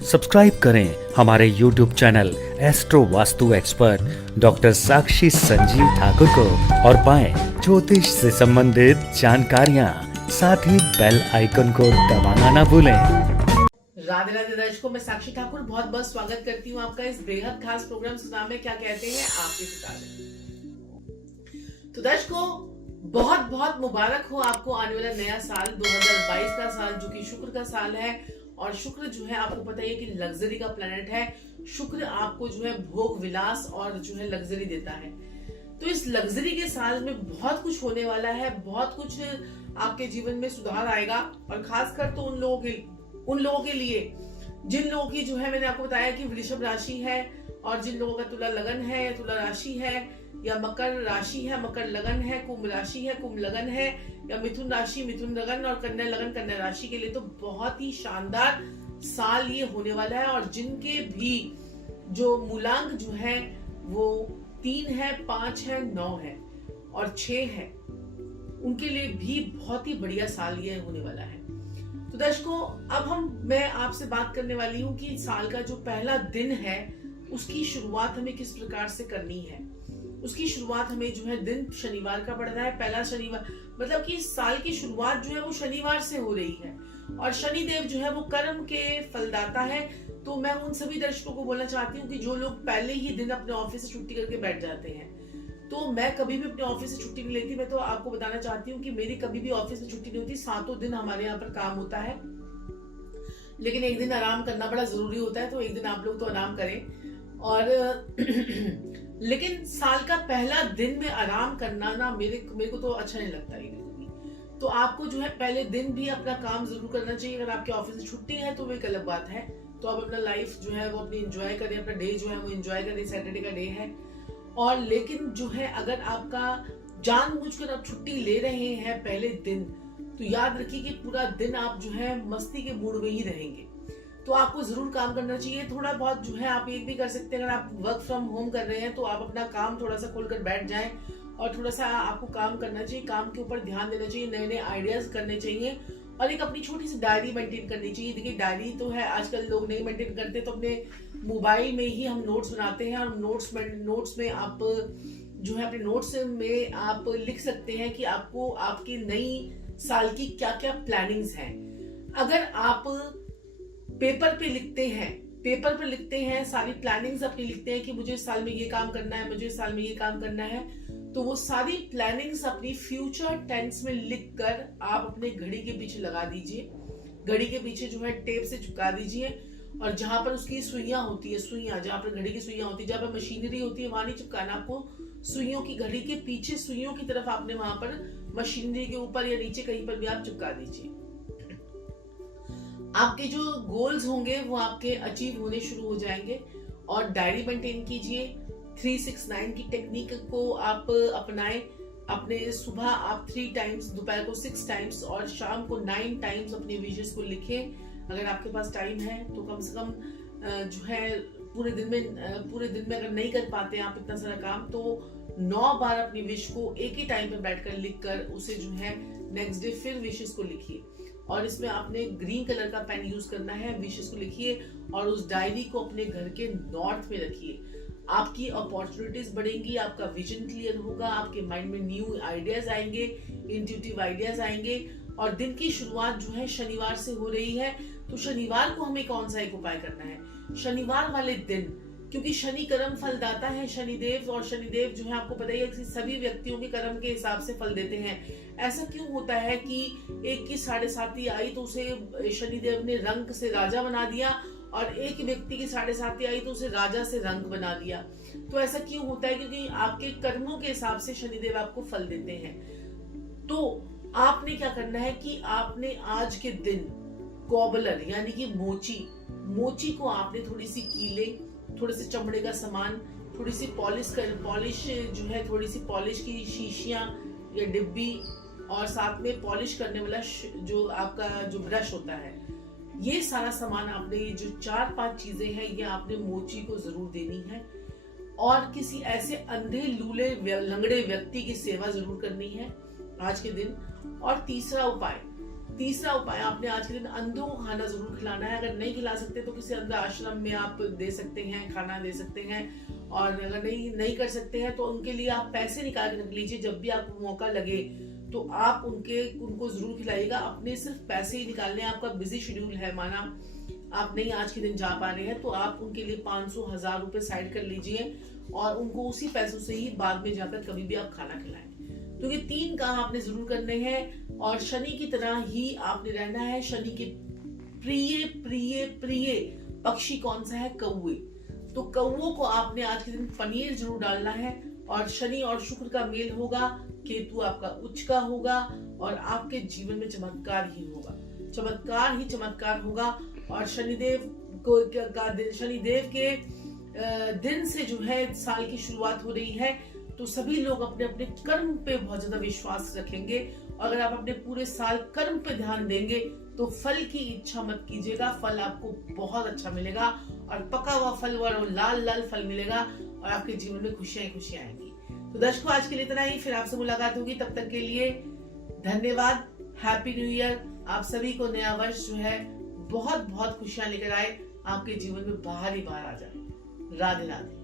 Subscribe करें हमारे YouTube channel astro Vastu expert doctor Sakshi Sanjeev Thakur को और पाएं ज्योतिष से संबंधित जानकारियां। साथ ही बेल आइकन को दबाना ना भूलें। राधे राधे दर्शकों, मैं साक्षी ठाकुर बहुत बहुत स्वागत करती हूँ आपका इस बेहद खास प्रोग्राम का नाम है क्या कहते हैं आपके सितारे। तो दर्शकों, बहुत बहुत मुबारक हो आपको आने वाला नया साल 2022 का साल, जो कि शुक्र का साल है। और शुक्र जो है आपको पता है कि लग्जरी का प्लेनेट है। शुक्र आपको जो है भोग विलास और जो है लग्जरी देता है। तो इस लग्जरी के साल में बहुत कुछ होने वाला है, बहुत कुछ आपके जीवन में सुधार आएगा। और खासकर तो उन लोगों के लिए जिन लोगों की जो है, मैंने आपको बताया कि वृषभ राशि है, और जिन लोगों का तुला लगन है या तुला राशि है, या मकर राशि है मकर लगन है, कुंभ राशि है कुंभ लगन है, या मिथुन राशि मिथुन लगन, और कन्या लगन कन्या राशि के लिए तो बहुत ही शानदार साल ये होने वाला है। और जिनके भी जो मूलांक जो है वो 3 है, 5 है, 9 है और 6 है, उनके लिए भी बहुत ही बढ़िया साल ये होने वाला है। तो दर्शकों, अब मैं आपसे बात करने वाली हूँ कि साल का जो पहला दिन है उसकी शुरुआत हमें किस प्रकार से करनी है। उसकी शुरुआत हमें जो है दिन शनिवार का पड़ रहा है, पहला शनिवार, मतलब कि इस साल की शुरुआत जो है वो शनिवार से हो रही है। और शनिदेव जो है वो कर्म के फलदाता है। तो मैं उन सभी दर्शकों को बोलना चाहती हूँ कि जो लोग पहले ही दिन अपने ऑफिस से छुट्टी करके बैठ जाते हैं, तो मैं कभी भी अपने ऑफिस से छुट्टी नहीं लेती। मैं तो आपको बताना चाहती हूँ कि मेरी कभी भी ऑफिस में छुट्टी नहीं होती। 7 दिन हमारे यहाँ पर काम होता है, लेकिन एक दिन आराम करना बड़ा जरूरी होता है, तो एक दिन आप लोग तो आराम करें। और लेकिन साल का पहला दिन में आराम करना ना मेरे को तो अच्छा नहीं लगता है कभी। तो आपको जो है पहले दिन भी अपना काम जरूर करना चाहिए। अगर आपके ऑफिस से छुट्टी है तो वो एक अलग बात है, तो आप अपना लाइफ जो है वो अपनी एंजॉय करें, अपना डे जो है वो एंजॉय करें। सैटरडे का डे है। और लेकिन जो है अगर आपका जानबूझकर आप छुट्टी ले रहे हैं पहले दिन, तो याद रखिए कि पूरा दिन आप जो है मस्ती के मूड में ही रहेंगे। तो आपको जरूर काम करना चाहिए। थोड़ा बहुत जो है आप एक भी कर सकते हैं, अगर आप वर्क फ्रॉम होम कर रहे हैं तो आप अपना काम थोड़ा सा खोलकर बैठ जाएं और थोड़ा सा आपको काम करना चाहिए, काम के ऊपर ध्यान देना चाहिए, नए नए आइडियाज करने चाहिए। और एक अपनी छोटी सी डायरी मेंटेन करनी चाहिए। देखिए, डायरी तो है, आजकल लोग नहीं मेंटेन करते, तो अपने मोबाइल में ही हम नोट्स बनाते हैं। और नोट्स में आप जो है अपने नोट्स में आप लिख सकते हैं कि आपको आपकी नई साल की क्या क्या प्लानिंग्स हैं। अगर आप पेपर पे लिखते हैं सारी प्लानिंग्स अपनी, लिखते हैं कि मुझे इस साल में ये काम करना है, मुझे इस साल में ये काम करना है, तो वो सारी प्लानिंग्स अपनी फ्यूचर टेंस में लिखकर आप अपने घड़ी के पीछे लगा दीजिए। घड़ी के पीछे जो है टेप से चिपका दीजिए। और जहां पर उसकी सुइयां होती है, जहां पर घड़ी की सुइयां होती है, जहां पर मशीनरी होती है, वहां नहीं चिपकाना आपको। सुइयों की, घड़ी के पीछे सुइयों की तरफ आपने वहां पर मशीनरी के ऊपर या नीचे कहीं पर भी आप चिपका दीजिए। आपके जो गोल्स होंगे वो आपके अचीव होने शुरू हो जाएंगे। और डायरी मेंटेन कीजिए। 369 की टेक्निक को आप अपनाएं। अपने सुबह आप 3 टाइम्स, दोपहर को 6 टाइम्स और शाम को 9 टाइम्स अपने विशेस को लिखें। अगर आपके पास टाइम है तो कम से कम जो है पूरे दिन में अगर नहीं कर पाते आप इतना सारा काम, तो 9 बार अपनी विश को एक ही टाइम पे बैठकर लिखकर उसे जो है नेक्स्ट डे फिर विशेस को लिखिए। और इसमें आपने ग्रीन कलर का पेन यूज करना है। विशेस को लिखिए और उस डायरी को अपने घर के नॉर्थ में रखिए। आपकी अपॉर्चुनिटीज बढ़ेंगी, आपका विजन क्लियर होगा, आपके माइंड में न्यू आइडियाज आएंगे, इंट्यूटिव आइडियाज आएंगे। और दिन की शुरुआत जो है शनिवार से हो रही है, तो शनिवार को हमें कौन सा एक उपाय करना है? शनिवार वाले दिन, क्योंकि शनि कर्म फलदाता है शनिदेव, और शनिदेव जो है आपको पता ही है कि सभी व्यक्तियों के कर्म के हिसाब से फल देते हैं। ऐसा क्यों होता है कि एक की 7.5 आई तो उसे शनिदेव ने रंक से राजा बना दिया, और एक व्यक्ति की 7.5 आई तो उसे राजा से रंक बना दिया? तो ऐसा क्यों होता है? क्योंकि आपके कर्मों के हिसाब से शनिदेव आपको फल देते हैं। तो आपने क्या करना है कि आपने आज के दिन कोबलर यानी कि मोची को आपने थोड़ी सी कीले, थोड़े से चमड़े का सामान, थोड़ी सी पॉलिश जो है, थोड़ी सी पॉलिश की शीशियां या डिब्बी, और साथ में पॉलिश करने वाला जो आपका जो ब्रश होता है, ये सारा सामान आपने, ये जो 4-5 चीजें हैं, ये आपने मोची को जरूर देनी है। और किसी ऐसे अंधे लूले लंगड़े व्यक्ति की सेवा जरूर करनी है आज के दिन। और तीसरा तीसरा उपाय, आपने आज के दिन अंधों को खाना जरूर खिलाना है। अगर नहीं खिला सकते तो किसी अंध आश्रम में आप दे सकते हैं, खाना दे सकते हैं। और अगर नहीं कर सकते हैं तो उनके लिए आप पैसे निकाल के रख लीजिए। जब भी आपको मौका लगे तो आप उनको जरूर खिलाइएगा। अपने सिर्फ पैसे ही निकालने, आपका बिजी शेड्यूल है, माना आप नहीं आज के दिन जा पा रहे हैं, तो आप उनके लिए 500-1000 रुपए साइड कर लीजिए और उनको उसी पैसों से ही बाद में जाकर कभी भी आप खाना खिलाएं। तो ये 3 काम आपने जरूर करने हैं और शनि की तरह ही आपने रहना है। शनि के प्रिय प्रिय प्रिय पक्षी कौन सा है? कौवे। तो कौवों को आपने आज के दिन पनीर जरूर डालना है। और शनि और शुक्र का मेल होगा, केतु आपका उच्च का होगा और आपके जीवन में चमत्कार ही होगा, चमत्कार ही चमत्कार होगा। और शनिदेव के दिन से जो है साल की शुरुआत हो रही है, तो सभी लोग अपने अपने कर्म पे बहुत ज्यादा विश्वास रखेंगे। और अगर आप अपने पूरे साल कर्म पे ध्यान देंगे तो फल की इच्छा मत कीजिएगा, फल आपको बहुत अच्छा मिलेगा और पका हुआ फल और लाल लाल फल मिलेगा और आपके जीवन में खुशियां ही खुशियां आएंगी। तो दर्शकों, आज के लिए इतना ही, फिर आपसे मुलाकात होगी। तब तक के लिए धन्यवाद। Happy new year. आप सभी को नया वर्ष जो है बहुत बहुत खुशियां लेकर आए, आपके जीवन में बाहर ही बाहर आ जाए। राधे राधे।